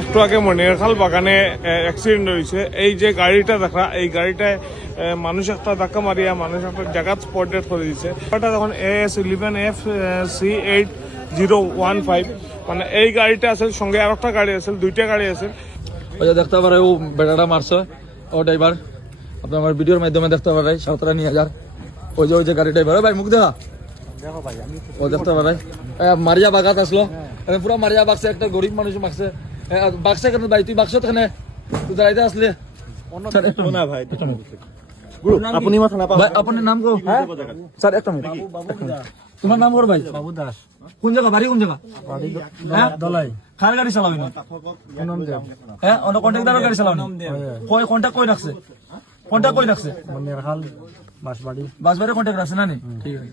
একটু আগে মনিরখাল বাগানে অ্যাক্সিডেন্ট হয়েছে। এই যে গাড়িটা দেখা, এই গাড়িটায় মানুষ একটা ধাক্কা মারিয়া মানুষ একটা জায়গা স্পট ডেড করে দিচ্ছে। এটা তখন AS11FC8015, মানে এই গাড়িটা আছে, সঙ্গে আর একটা গাড়ি আছে, দুইটা গাড়ি আছে। ওই যে দেখতে পারে ও বেটাটা মারছে, ও ড্রাইভার আপনার আমার ভিডিওর মাধ্যমে দেখতে পারে 17,000। ওই যে গাড়ি ড্রাইভার, ভাই মুখ দেখা ও দেখতে পারে মারিয়া বাগাত আসলো, পুরো মারিয়া বাগছে, একটা গরিব মানুষ বাগছে। বাগছে কেন ভাই, তুই বাগছ এখানে, তুই দাঁড়াইতে আসলে আপনার নাম কো স্যার? একটা মিনিট, তোমার নাম কর ভাই? বাবু দাস। কোন জায়গা বাড়ি, কোন জায়গা? দলাই। কার গাড়ি চালাবি না? হ্যাঁ, অন্য কন্ট্রাক্টরের গাড়ি চালাবি? কই কন্ট্যাক্ট কই রাখছে? কন্ট্যাক্ট কই রাখছে? মনিরখাল বাসবাড়ি কন্ট্যাক্ট রাখছে না নি? ঠিক আছে।